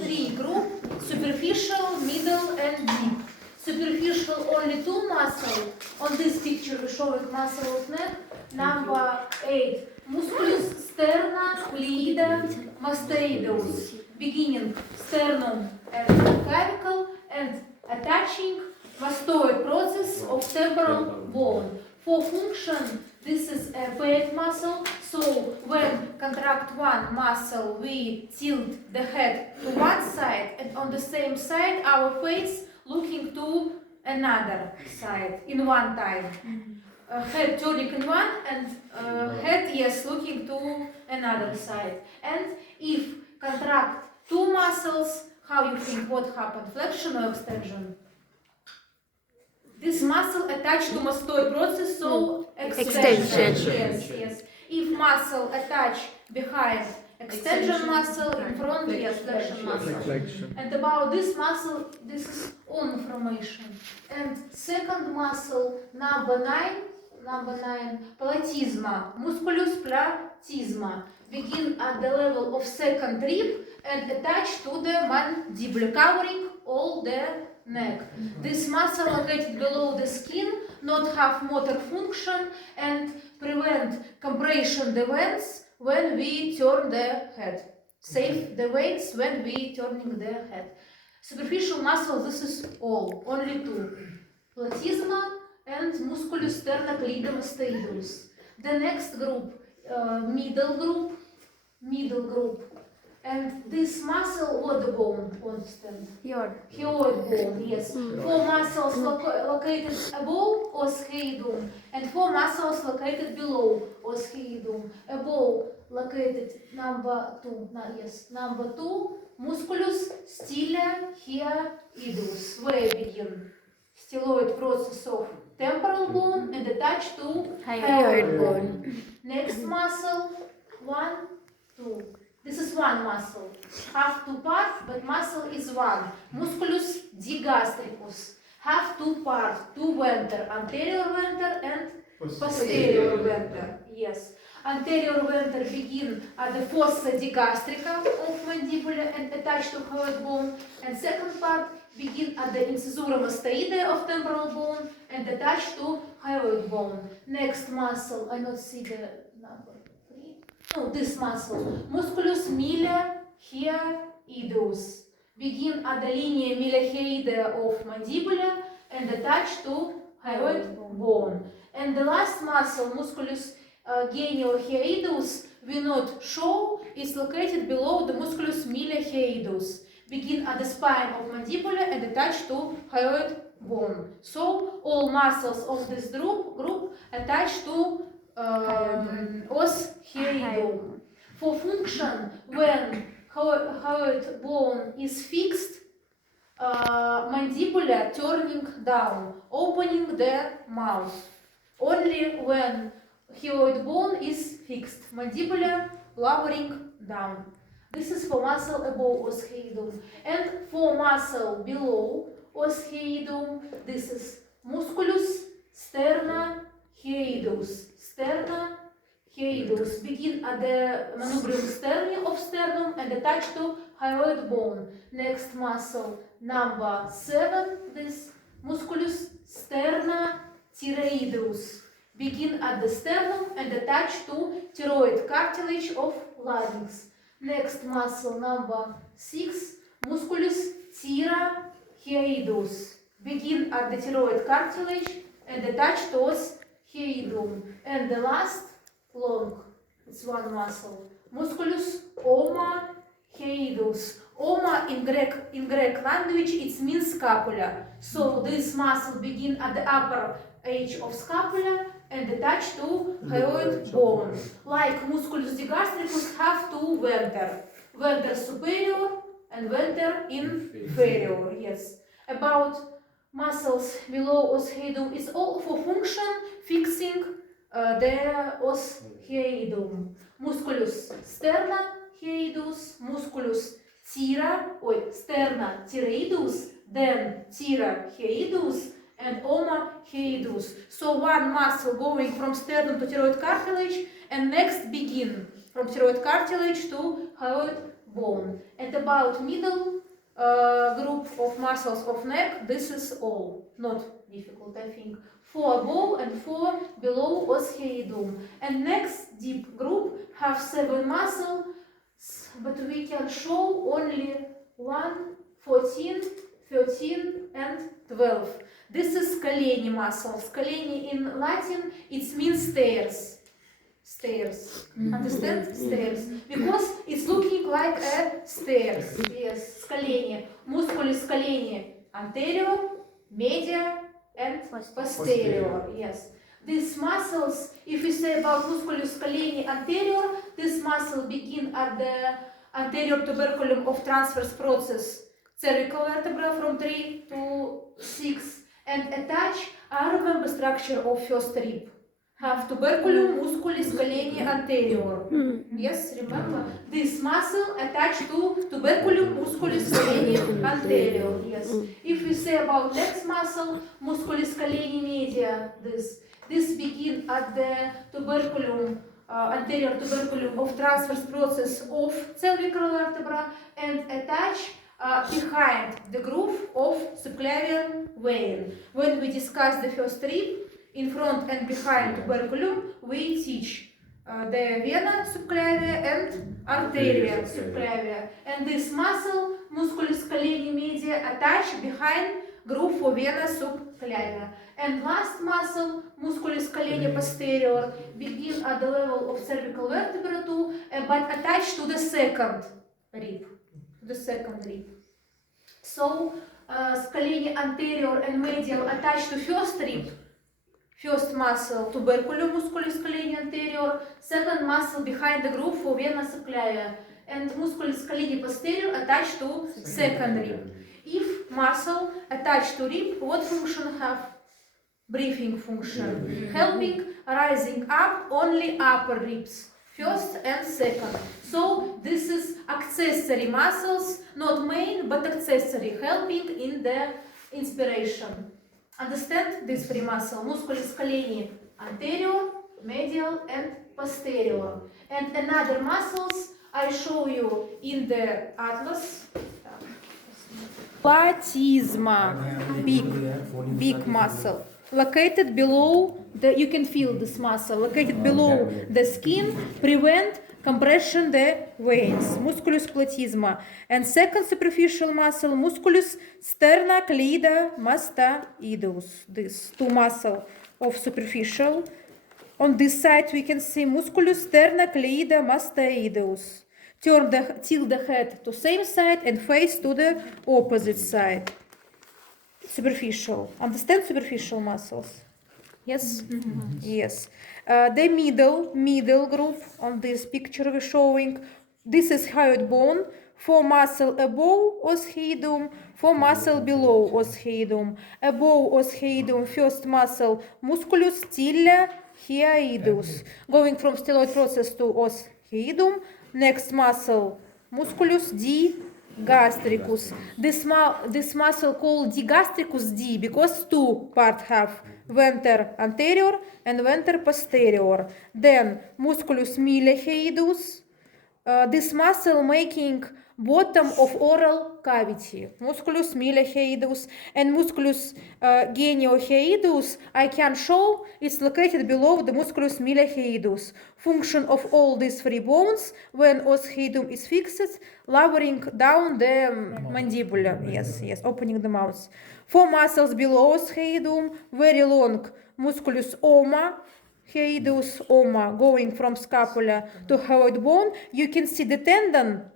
three groups: superficial, middle, and deep. Superficial, only two muscles. On this picture we showing muscle of neck. Number 8, musculus sterna, leader, mastoideus. Beginning sternum and clavicle and attaching mastoid process of temporal bone. For function, this is a pet muscle, so when contract one muscle, we tilt the head to one side, and on the same side, our face looking to another side in one time. Head turning in one, and head, yes, looking to another side. And if contract two muscles, how you think what happened? Flexion or extension? This muscle attached to mastoid process, so extension. Yes. If muscle attached behind extension muscle, in front, yes, flexion muscle. And about this muscle, this is all information. And second muscle, number 9, platysma, musculus platysma, begin at the level of second rib and attach to the mandible, covering all the neck. This muscle located below the skin, not have motor function and prevent compression the veins when we turn the head. Save the veins when we turning the head. Superficial muscle, this is all, only two. Platysma and musculus sternocleidomastoideus. The next group, middle group. And this muscle, what the bone, understand? Hyoid bone, yes. 4 muscles located above oscheidum and 4 muscles located below oscheidum. Above located number 2, number 2, musculus stylohyoidus. Where begin? Styloid process of temporal bone and attached to hyoid bone. Next muscle, 1, 2. This is one muscle. Have two parts, but muscle is one. Musculus digastricus. Have two parts, two venter, anterior venter and posterior venter. Yes. Anterior venter begin at the fossa digastrica of mandibula and attached to hyoid bone. And second part begin at the incisura mastoidea of temporal bone and attached to hyoid bone. Next muscle, I not see the number. No, this muscle, musculus miliohyoideus, begin at the linea miliohyoidea of mandibula and attached to hyoid bone. And the last muscle, musculus geniohyoideus, we not show, is located below the musculus miliohyoideus, begin at the spine of mandibula and attached to hyoid bone. So all muscles of this group attached to oscheidum. For function, when hyoid bone is fixed, mandibular turning down, opening the mouth. Only when hyoid bone is fixed, mandibular lowering down. This is for muscle above oscheidum. And for muscle below oscheidum, this is musculus sternocleidomastoideus. Sternocleidomastoideus begin at the manubrium sterni of sternum and attached to hyoid bone. Next muscle, number 7, this musculus sternothyroideus. Begin at the sternum and attached to thyroid cartilage of larynx. Next muscle, number 6, musculus thyrohyoideus. Begin at the thyroid cartilage and attached to oscheidum. And the last, long, it's one muscle, musculus omohyoideus. Oma in Greek language it means scapula. So this muscle begin at the upper edge of scapula and attached to hyoid bone. Like musculus digastricus have two venter. Venter superior and venter inferior. Yes. About muscles below oscheidum is all for function fixing the oscheidum. Musculus sternocleidomastoideus, musculus sternothyroideus, then thyrohyoideus, and omohyoideus. So one muscle going from sternum to thyroid cartilage, and next begin from thyroid cartilage to hyoid bone. And about middle group of muscles of neck, this is all. Not difficult, I think. 4 above and 4 below oscheidoum. And next deep group have 7 muscles, but we can show only 1, 14, 13, and 12. This is колени muscles. Колени in Latin, it means stairs. Stairs. Understand? Stairs. Because it's looking like a stairs. Yes. Колени. Musculus coleni anterior, medial, and posterior. Yes. These muscles, if we say about musculus coleni anterior, this muscle begin at the anterior tuberculum of transverse process, cervical vertebra from 3 to 6, and attach, I remember structure of first rib. Have tuberculum musculus coleni anterior. Yes, remember? This muscle attached to tuberculum musculus coleni anterior. Yes. If we say about next muscle, musculus coleni media, this begin at the tuberculum, anterior tuberculum of transverse process of cervical vertebra and attach behind the groove of subclavian vein. When we discuss the first rib, in front and behind tuberculum, we teach the vena subclavia and arteria subclavia. And this muscle, musculus coleni media, attached behind groove of vena subclavia. And last muscle, musculus coleni posterior, begin at the level of cervical vertebra too, but attached to the second rib. So, coleni anterior and medial attached to first rib. First muscle, tuberculum musculus coleni anterior, second muscle behind the groove for vena subclavia, and musculus coleni posterior attached to second rib. If muscle attached to rib, what function have? Breathing function, helping rising up only upper ribs, first and second. So this is accessory muscles, not main but accessory, helping in the inspiration. Understand this three muscles, musculus coleni anterior, medial, and posterior. And another muscles I show you in the atlas. Platysma, big muscle, located below the, you can feel this muscle, located below the skin, prevent compression the veins, musculus platysma. And second superficial muscle, musculus sternocleidomastoidus. These two muscles of superficial. On this side we can see musculus sternocleidomastoidus. Tilt the head to same side and face to the opposite side. Superficial. Understand superficial muscles? Yes? Mm-hmm. Yes. The middle group on this picture we're showing, this is hyoid bone, 4 muscle above oscheidoum, 4 muscle below oscheidoum. Above oscheidoum, first muscle musculus stylohyoidus, going from styloid process to oscheidoum. Next muscle musculus digastricus. This muscle called digastricus D because two parts have venter anterior and venter posterior. Then musculus miliohyoidus. This muscle making bottom of oral cavity, musculus miliohyoidus, and musculus geniohyoidus, I can show it's located below the musculus miliohyoidus. Function of all these three bones when oscheidoum is fixed, lowering down the mandibular, yes, opening the mouth. 4 muscles below oscheidoum, very long, musculus hyoidus, going from scapula to hyoid bone. You can see the tendon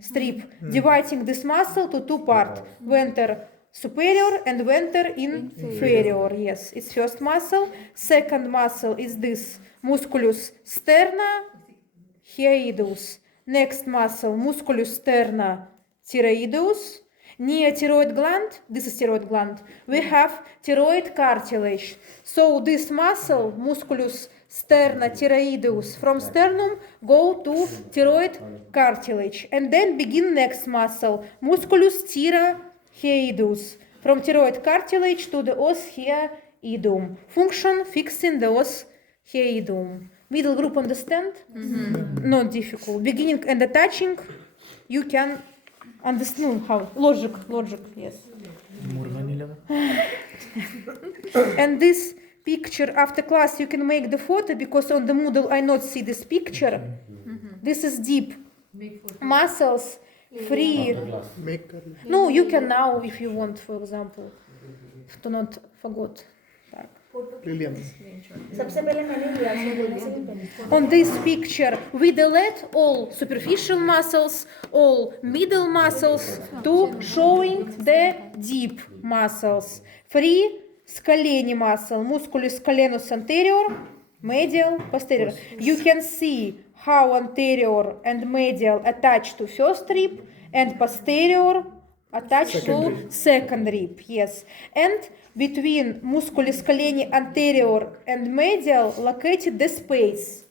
strip dividing this muscle to two parts, venter superior and venter inferior. Yes, it's first muscle. Second muscle is this musculus sternocleidomastoidus. Next muscle, musculus sternothyroideus. Near thyroid gland, this is thyroid gland, we have thyroid cartilage. So this muscle, musculus sternothyroideus, from sternum go to thyroid cartilage. And then begin next muscle, musculus thyrohyoidus, from thyroid cartilage to the oscheidoum. Function fixing the oscheidoum. Middle group understand? Mm-hmm. Not difficult. Beginning and attaching you can understand how logic, yes. And this picture after class you can make the photo because on the Moodle I not see this picture. This is deep muscles, free. No, you can now if you want, for example, to not forget. On this picture, we delete all superficial muscles, all middle muscles to showing the deep muscles. Free scalene muscle, musculus scalenus anterior, medial, posterior. You can see how anterior and medial attach to first rib and posterior attached to second rib, yes. And between musculus scaleni anterior and medial located the space.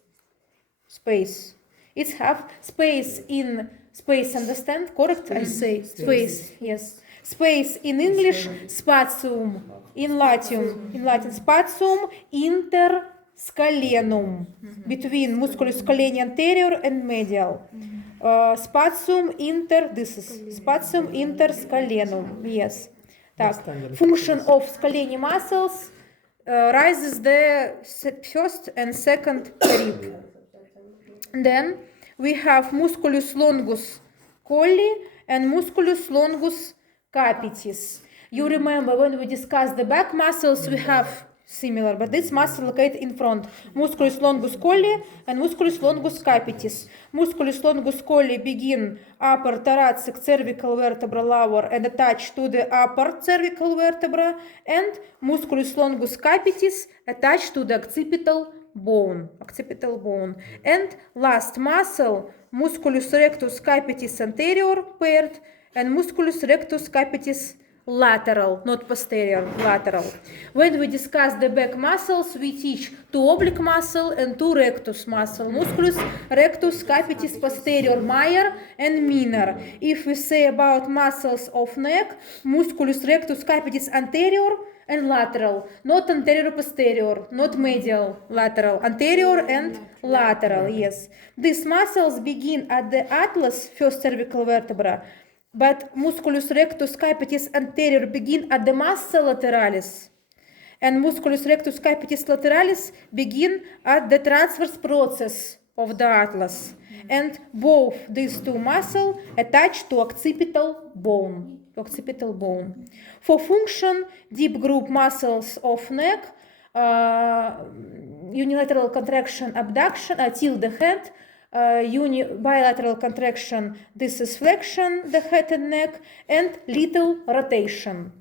It have space in space, understand? Correct? I say space, yes. Space in English, spatium. In Latin spatium inter scalenum. Between musculus scaleni anterior and medial. Spatium inter, this is spatium inter scalenum, yes. Function of scalene muscles rises the first and second rib. Then we have musculus longus colli and musculus longus capitis. You remember when we discussed the back muscles, we have similar, but this muscle located in front. Musculus longus colli and musculus longus capitis. Musculus longus colli begin upper thoracic cervical vertebra lower and attach to the upper cervical vertebra, and musculus longus capitis attached to the occipital bone. And last muscle, musculus rectus capitis anterior paired and musculus rectus capitis lateral, not posterior, lateral. When we discuss the back muscles, we teach two oblique muscle and two rectus muscle. Musculus rectus capitis posterior major and minor. If we say about muscles of neck, musculus rectus capitis anterior and lateral, not anterior posterior, not medial, lateral, anterior and lateral, yes. These muscles begin at the atlas, first cervical vertebra, but musculus rectus capitis anterior begin at the massa lateralis, and musculus rectus capitis lateralis begin at the transverse process of the atlas, and both these two muscles attach to occipital bone. For function, deep group muscles of neck, unilateral contraction, abduction, till the head, bilateral contraction, this is flexion, the head and neck, and little rotation.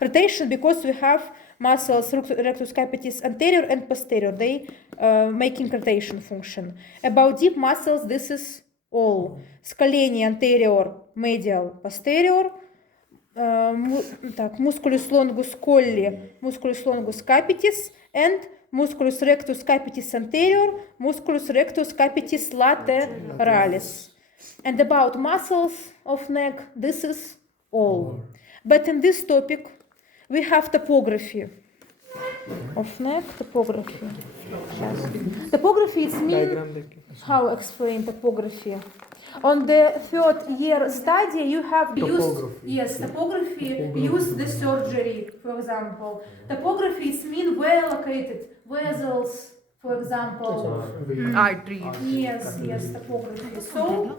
Rotation because we have muscles rectus capitis anterior and posterior. They making rotation function. About deep muscles, this is all. Scaleni anterior, medial, posterior. Musculus longus colli, musculus longus capitis, and musculus rectus capitis anterior, musculus rectus capitis lateralis. And about muscles of neck, this is all. But in this topic, we have topography of neck, topography. Topography is mean, how explain topography? On the third year study, you have used topography, use the surgery, for example. Topography is mean where located vessels, for example. Arteries. Yes, topography. So,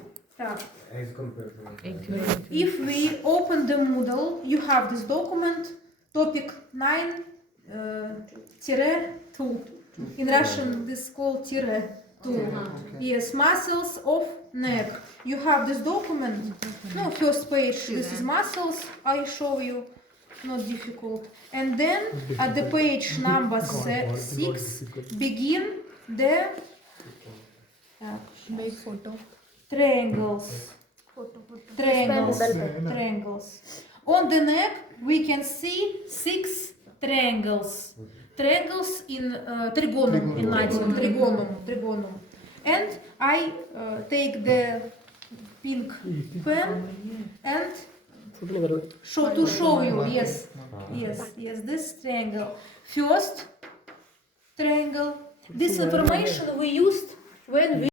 if we open the Moodle, you have this document, topic 9-2. In Russian, this is called -2. Yes, muscles of neck. You have this document. No, first page, this is muscles, I show you, not difficult. And then at the page number 6, begin the triangles. On the neck, we can see 6 triangles. Triangles in trigonum in Latin, trigonum. And I take the pink pen and show you, yes, this triangle. First triangle, this information we used when we